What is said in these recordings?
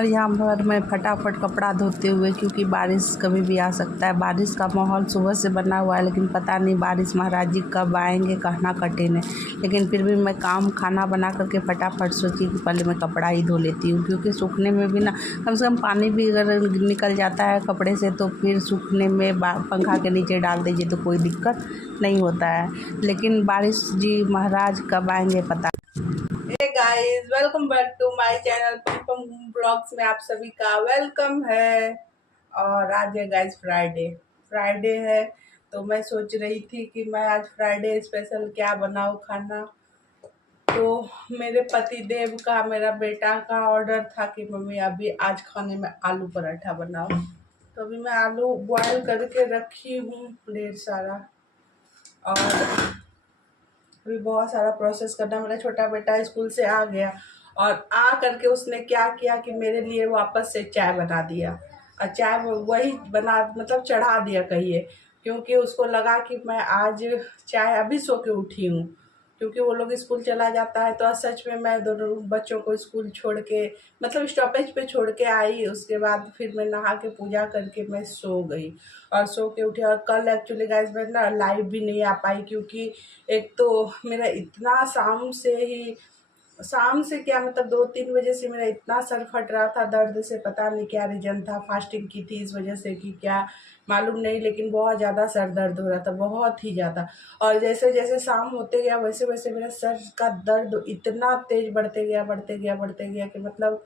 और यहाँ पर मैं फटाफट कपड़ा धोते हुए, क्योंकि बारिश कभी भी आ सकता है। बारिश का माहौल सुबह से बना हुआ है, लेकिन पता नहीं बारिश महाराज जी कब आएंगे, कहना कठिन है। लेकिन फिर भी मैं खाना बना करके फटाफट सोची कि पहले मैं कपड़ा ही धो लेती हूँ, क्योंकि सूखने में भी ना कम से कम पानी भी अगर निकल जाता है कपड़े से तो फिर सूखने में पंखा के नीचे डाल दीजिए तो कोई दिक्कत नहीं होता है। लेकिन बारिश जी महाराज कब आएंगे पता। Hey guys, welcome back to my channel Pam blogs में आप सभी का वेलकम है। और आज है गाइस फ्राइडे है, तो मैं सोच रही थी कि मैं आज फ्राइडे स्पेशल क्या बनाऊं खाना। तो मेरे पति देव का, मेरा बेटा का ऑर्डर था कि मम्मी अभी आज खाने में आलू पराठा बनाओ। तो अभी मैं आलू बॉयल करके रखी हूँ ढेर सारा, और अभी बहुत सारा प्रोसेस करना। मेरा छोटा बेटा स्कूल से आ गया और आ करके उसने क्या किया कि मेरे लिए वापस से चाय बना दिया, और चाय वही बना मतलब चढ़ा दिया कहिए, क्योंकि उसको लगा कि मैं आज चाय अभी सो के उठी हूँ, क्योंकि वो लोग स्कूल चला जाता है। तो सच में मैं दोनों बच्चों को स्कूल छोड़ के मतलब स्टॉपेज पे छोड़ के आई, उसके बाद फिर मैं नहा के पूजा करके मैं सो गई और सो के उठी। और कल एक्चुअली गाइस मैं ना लाइव भी नहीं आ पाई, क्योंकि एक तो मेरा इतना शाम से क्या मतलब 2-3 बजे से मेरा इतना सर फट रहा था दर्द से, पता नहीं क्या रीजन था। फास्टिंग की थी इस वजह से कि क्या मालूम नहीं, लेकिन बहुत ज़्यादा सर दर्द हो रहा था, बहुत ही ज़्यादा। और जैसे जैसे शाम होते गया वैसे वैसे मेरा सर का दर्द इतना तेज बढ़ते गया कि मतलब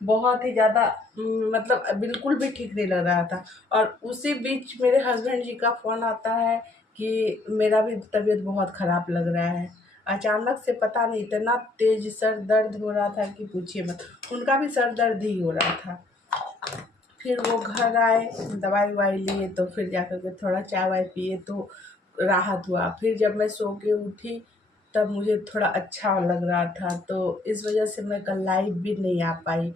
बहुत ही ज़्यादा मतलब बिल्कुल भी ठीक नहीं लग रहा था। और उसी बीच मेरे हस्बैंड जी का फ़ोन आता है कि मेरा भी तबीयत बहुत ख़राब लग रहा है। अचानक से पता नहीं इतना तेज सर दर्द हो रहा था कि पूछिए मत। उनका भी सर दर्द ही हो रहा था। फिर वो घर आए, दवाई ववाई लिए, तो फिर जाकर के थोड़ा चाय वाय पिए तो राहत हुआ। फिर जब मैं सो के उठी तब मुझे थोड़ा अच्छा लग रहा था, तो इस वजह से मैं कल लाइव भी नहीं आ पाई,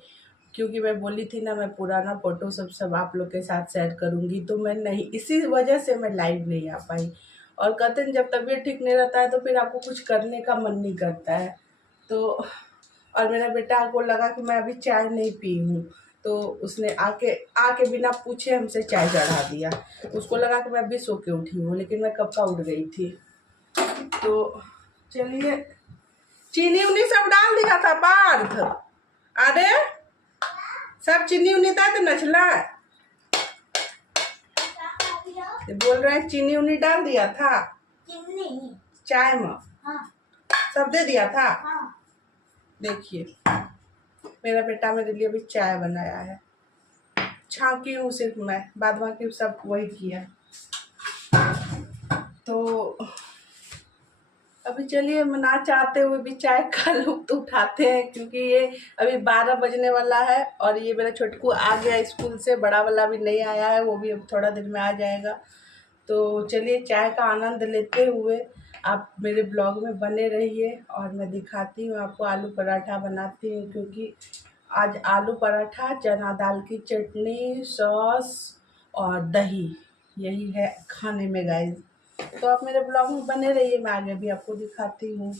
क्योंकि मैं बोली थी ना मैं पुराना फ़ोटो सब आप लोग के साथ शेयर करूँगी, तो मैं नहीं, इसी वजह से मैं लाइव नहीं आ पाई। और कहते हैं जब तबीयत ठीक नहीं रहता है तो फिर आपको कुछ करने का मन नहीं करता है। तो और मेरा बेटा को लगा कि मैं अभी चाय नहीं पी हूँ, तो उसने आके बिना पूछे हमसे चाय चढ़ा दिया। उसको लगा कि मैं अभी सो के उठी हूँ, लेकिन मैं कब का उठ गई थी। तो चलिए, चीनी उनी सब डाल दिया था पार्थ, अरे सब चीनी उनी था तो नचला बोल रहे हैं, चीनी उनी डाल दिया था चाय में। हाँ। सब दे दिया था। हाँ। देखिए मेरा बेटा मेरे लिए भी चाय बनाया है, छाँकी हूँ सिर्फ मैं, बाद बाकी सब वही किया। तो अभी चलिए ना चाहते हुए भी चाय का लुत्फ उठाते हैं, क्योंकि ये अभी 12 बजने वाला है और ये मेरा छोटकू आ गया स्कूल से, बड़ा वाला भी नहीं आया है, वो भी अब थोड़ा देर में आ जाएगा। तो चलिए चाय का आनंद लेते हुए आप मेरे ब्लॉग में बने रहिए, और मैं दिखाती हूँ आपको आलू पराठा बनाती हूँ, क्योंकि आज आलू पराठा, चना दाल की चटनी, सॉस और दही, यही है खाने में गाइस। तो आप मेरे ब्लॉग में बने रहिए, मैं आगे भी आपको दिखाती हूँ।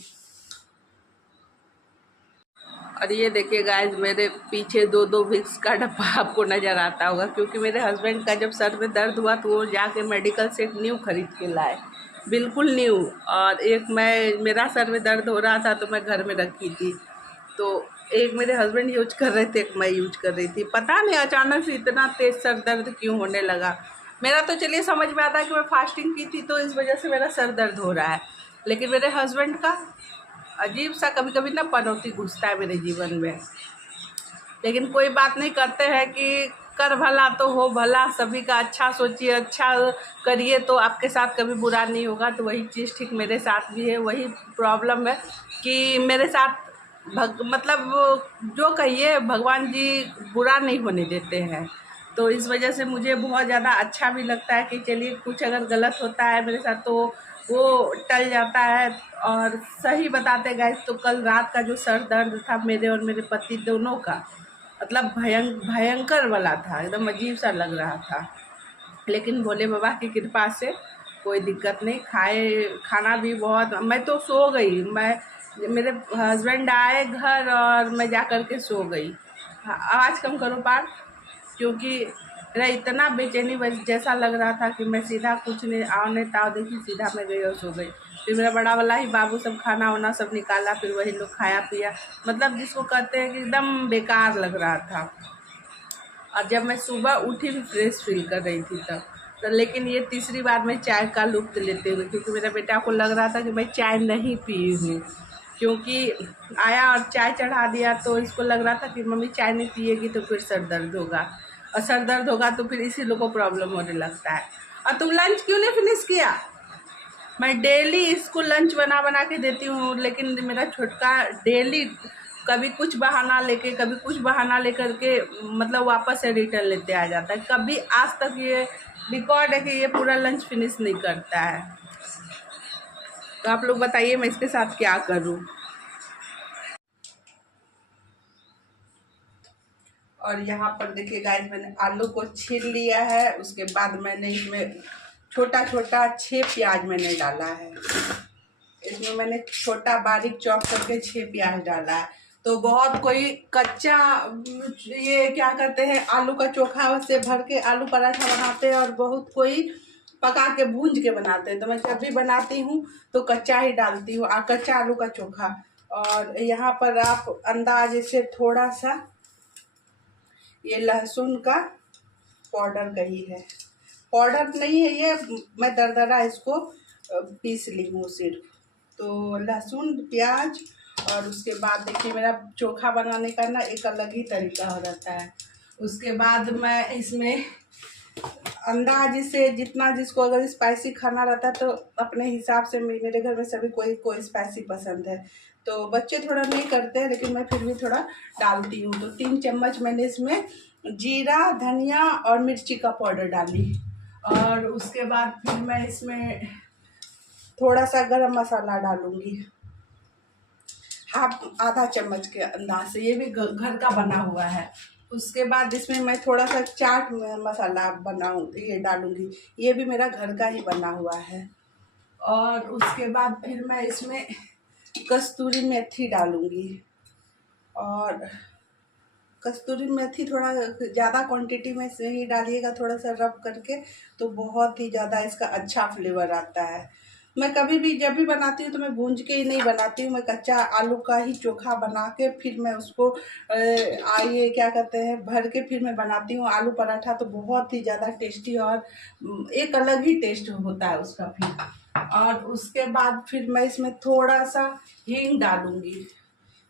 और ये देखिए गाइस, मेरे पीछे दो विक्स का डब्बा आपको नज़र आता होगा, क्योंकि मेरे हस्बैंड का जब सर में दर्द हुआ तो वो जाके मेडिकल से एक न्यू खरीद के लाए, बिल्कुल न्यू। और एक मेरा सर में दर्द हो रहा था तो मैं घर में रखी थी, तो एक मेरे हस्बैंड यूज कर रहे थे, एक मैं यूज कर रही थी। पता नहीं अचानक से इतना तेज सर दर्द क्यों होने लगा। मेरा तो चलिए समझ में आता है कि मैं फास्टिंग की थी तो इस वजह से मेरा सर दर्द हो रहा है, लेकिन मेरे हस्बैंड का अजीब सा कभी कभी ना पनौती घुसता है मेरे जीवन में। लेकिन कोई बात नहीं, करते हैं कि कर भला तो हो भला, सभी का अच्छा सोचिए, अच्छा करिए तो आपके साथ कभी बुरा नहीं होगा। तो वही चीज़ ठीक मेरे साथ भी है, वही प्रॉब्लम है कि मेरे साथ मतलब जो कहिए भगवान जी बुरा नहीं होने देते हैं। तो इस वजह से मुझे बहुत ज़्यादा अच्छा भी लगता है कि चलिए कुछ अगर गलत होता है मेरे साथ तो वो टल जाता है। और सही बताते गए तो कल रात का जो सर दर्द था मेरे और मेरे पति दोनों का, मतलब भयंकर वाला था, एकदम अजीब सा लग रहा था। लेकिन भोले बाबा की कृपा से कोई दिक्कत नहीं, खाना भी बहुत, मैं तो सो गई। मेरे हस्बैंड आए घर और मैं जा कर के सो गई, हाँ, आवाज़ कम करो पार, क्योंकि मेरा इतना बेचैनी जैसा लग रहा था कि मैं सीधा कुछ नहीं आने ताव देखी, सीधा मैं गई और सो गई। फिर मेरा बड़ा वाला ही बाबू सब खाना वाना सब निकाला, फिर वही लोग खाया पिया, मतलब जिसको कहते हैं कि एकदम बेकार लग रहा था। और जब मैं सुबह उठी भी फ्रेश फील कर रही थी तब तो, लेकिन ये तीसरी बार मैं चाय का लुत्फ़ लेते हुए, क्योंकि मेरा बेटा को लग रहा था कि मैं चाय नहीं पी हूँ, क्योंकि आया और चाय चढ़ा दिया तो इसको लग रहा था कि मम्मी चाय नहीं पिएगी तो फिर सर दर्द होगा, और सर दर्द होगा तो फिर इसी लोग को प्रॉब्लम होने लगता है। और तुम लंच क्यों नहीं फिनिश किया? मैं डेली इसको लंच बना बना के देती हूँ, लेकिन मेरा छोटका डेली कभी कुछ बहाना लेके कभी कुछ बहाना लेकर के मतलब वापस से रिटर्न लेते आ जाता है। कभी आज तक ये रिकॉर्ड है कि ये पूरा लंच फिनिश नहीं करता है। तो आप लोग बताइए मैं इसके साथ क्या करूं। और यहाँ पर देखिए गाइस, मैंने आलू को छील लिया है, उसके बाद मैंने इसमें छोटा छोटा 6 प्याज मैंने डाला है। इसमें मैंने छोटा बारीक चॉप करके 6 प्याज डाला है। तो बहुत कोई कच्चा ये क्या करते हैं, आलू का चोखा से भर के आलू पराठा बनाते हैं, और बहुत कोई पका के भूंज के बनाते हैं। तो मैं जब भी बनाती हूँ तो कच्चा ही डालती हूँ, कच्चा आलू का चोखा। और यहाँ पर आप अंदाज से थोड़ा सा ये लहसुन का पाउडर कही है, पाउडर नहीं है ये, मैं दरदरा इसको पीस ली हूँ सिर्फ। तो लहसुन प्याज, और उसके बाद देखिए मेरा चोखा बनाने का ना एक अलग ही तरीका हो रहता है। उसके बाद मैं इसमें अंदाज से जितना जिसको अगर स्पाइसी खाना रहता है तो अपने हिसाब से, मेरे घर में सभी कोई स्पाइसी पसंद है, तो बच्चे थोड़ा नहीं करते हैं लेकिन मैं फिर भी थोड़ा डालती हूँ। तो 3 चम्मच मैंने इसमें जीरा धनिया और मिर्ची का पाउडर डाली, और उसके बाद फिर मैं इसमें थोड़ा सा गरम मसाला डालूँगी, आधा चम्मच के अंदाज से, ये भी घर का बना हुआ है। उसके बाद इसमें मैं थोड़ा सा चाट मसाला ये डालूँगी, ये भी मेरा घर का ही बना हुआ है। और उसके बाद फिर मैं इसमें कस्तूरी मेथी डालूँगी, और कस्तूरी मेथी थोड़ा ज़्यादा क्वांटिटी में से ही डालिएगा, थोड़ा सा रब करके, तो बहुत ही ज़्यादा इसका अच्छा फ्लेवर आता है। मैं कभी भी जब भी बनाती हूँ तो मैं भूंज के ही नहीं बनाती हूँ, मैं कच्चा आलू का ही चोखा बना के फिर मैं उसको ये क्या कहते हैं भर के फिर मैं बनाती हूँ आलू पराठा। तो बहुत ही ज़्यादा टेस्टी और एक अलग ही टेस्ट होता है उसका फिर। और उसके बाद फिर मैं इसमें थोड़ा सा हींग डालूँगी।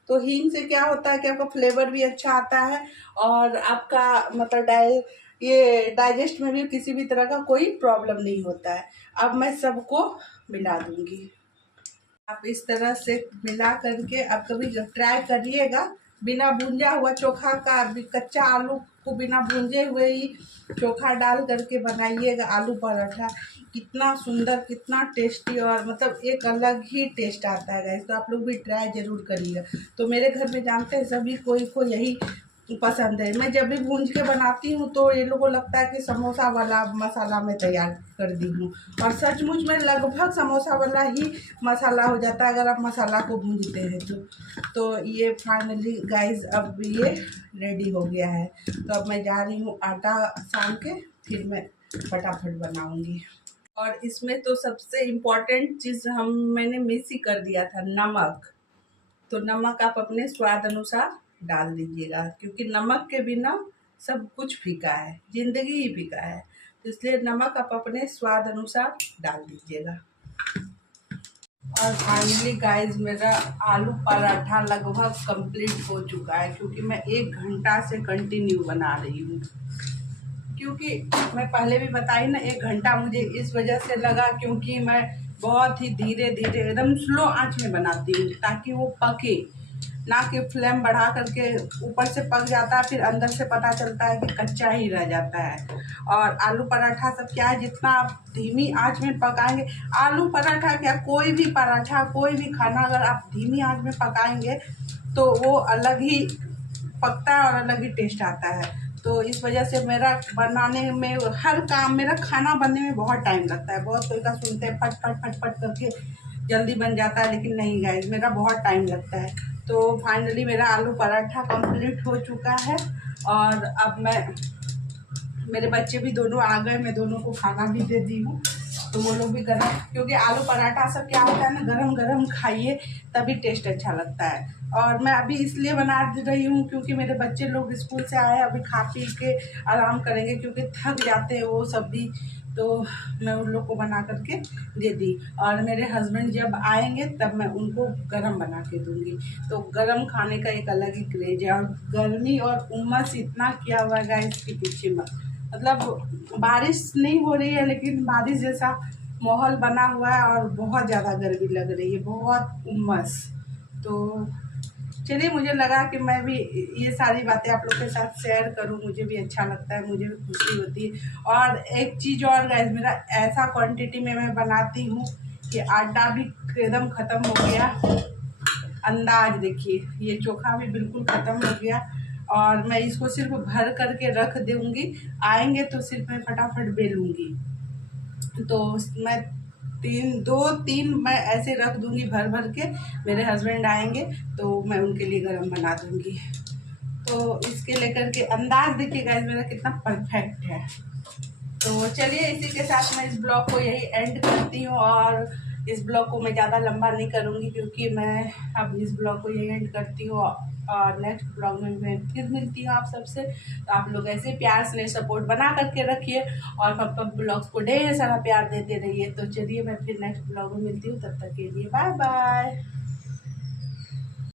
तो हींग से क्या होता है कि आपका फ्लेवर भी अच्छा आता है, और आपका मतलब ये डाइजेस्ट में भी किसी भी तरह का कोई प्रॉब्लम नहीं होता है। अब मैं सबको मिला दूंगी। आप इस तरह से मिला करके आप कभी ट्राई करिएगा, बिना भुंजा हुआ चोखा का, कच्चा आलू को बिना भुंजे हुए ही चोखा डाल करके बनाइएगा आलू पराठा, कितना सुंदर कितना टेस्टी, और मतलब एक अलग ही टेस्ट आता है गाइस। तो आप लोग भी ट्राई जरूर करिएगा। तो मेरे घर में जानते हैं सभी कोई को यही पसंद है। मैं जब भी भूंज के बनाती हूँ तो ये लोगों को लगता है कि समोसा वाला मसाला मैं तैयार कर दी हूँ, और सचमुच में लगभग समोसा वाला ही मसाला हो जाता है अगर आप मसाला को भूंजते हैं तो ये फाइनली गाइस अब ये रेडी हो गया है। तो अब मैं जा रही हूँ आटा सान के, फिर मैं फटाफट बनाऊँगी। और इसमें तो सबसे इम्पॉर्टेंट चीज़ मैंने मिस ही कर दिया था, नमक। तो नमक आप अपने स्वाद अनुसार डाल दीजिएगा, क्योंकि नमक के बिना सब कुछ फीका है, ज़िंदगी ही फीका है। तो इसलिए नमक आप अपने स्वाद अनुसार डाल दीजिएगा। और फाइनली गाइस मेरा आलू पराठा लगभग कंप्लीट हो चुका है, क्योंकि मैं 1 घंटा से कंटिन्यू बना रही हूँ। क्योंकि मैं पहले भी बताई ना, 1 घंटा मुझे इस वजह से लगा क्योंकि मैं बहुत ही धीरे धीरे एकदम स्लो आंच में बनाती हूँ, ताकि वो पके ना, कि फ्लेम बढ़ा करके ऊपर से पक जाता है फिर अंदर से पता चलता है कि कच्चा ही रह जाता है। और आलू पराठा सब क्या है, जितना आप धीमी आंच में पकाएंगे, आलू पराठा क्या कोई भी पराठा कोई भी खाना अगर आप धीमी आंच में पकाएंगे तो वो अलग ही पकता है और अलग ही टेस्ट आता है। तो इस वजह से मेरा बनाने में हर काम, मेरा खाना बनने में बहुत टाइम लगता है। बहुत कोई का सुनते हैं फट फट फट फट करके जल्दी बन जाता है, लेकिन नहीं गाइस, मेरा बहुत टाइम लगता है। तो फाइनली मेरा आलू पराठा कंप्लीट हो चुका है और अब मेरे बच्चे भी दोनों आ गए, मैं दोनों को खाना भी दे दी हूँ। तो वो लोग भी गरम, क्योंकि आलू पराठा सब क्या होता है ना, गरम गरम खाइए तभी टेस्ट अच्छा लगता है। और मैं अभी इसलिए बना रही हूँ क्योंकि मेरे बच्चे लोग स्कूल से आए, अभी खा पी के आराम करेंगे क्योंकि थक जाते हैं वो सब भी। तो मैं उन लोग को बना करके दे दी और मेरे हस्बैंड जब आएंगे तब मैं उनको गरम बना के दूंगी। तो गरम खाने का एक अलग ही क्रेज है। और गर्मी और उमस इतना किया हुआ है इसके पीछे मतलब बारिश नहीं हो रही है लेकिन बारिश जैसा माहौल बना हुआ है और बहुत ज़्यादा गर्मी लग रही है, बहुत उमस। तो चलिए, मुझे लगा कि मैं भी ये सारी बातें आप लोग के साथ शेयर करूं, मुझे भी अच्छा लगता है, मुझे भी खुशी होती है। और एक चीज़ और गाइस, मेरा ऐसा क्वांटिटी में मैं बनाती हूँ कि आटा भी एकदम ख़त्म हो गया। अंदाज देखिए, ये चोखा भी बिल्कुल ख़त्म हो गया और मैं इसको सिर्फ भर करके रख दूँगी, आएंगे तो सिर्फ मैं फटाफट बेलूँगी। तो मैं दो तीन मैं ऐसे रख दूंगी भर भर के, मेरे हस्बैंड आएंगे तो मैं उनके लिए गरम बना दूंगी। तो इसके लेकर के अंदाज देखिए गाइस मेरा कितना परफेक्ट है। तो चलिए, इसी के साथ मैं इस ब्लॉग को यही एंड करती हूँ और इस ब्लॉग को मैं ज़्यादा लंबा नहीं करूँगी क्योंकि मैं अब इस ब्लॉग को यही एंड करती हूँ और नेक्स्ट ब्लॉग में मैं फिर मिलती हूँ आप सबसे। तो आप लोग ऐसे प्यार से सपोर्ट बना करके रखिए और पापा ब्लॉग्स को ढेर सारा प्यार देते रहिए। तो चलिए, मैं फिर नेक्स्ट ब्लॉग में मिलती हूँ, तब तक के लिए बाय बाय।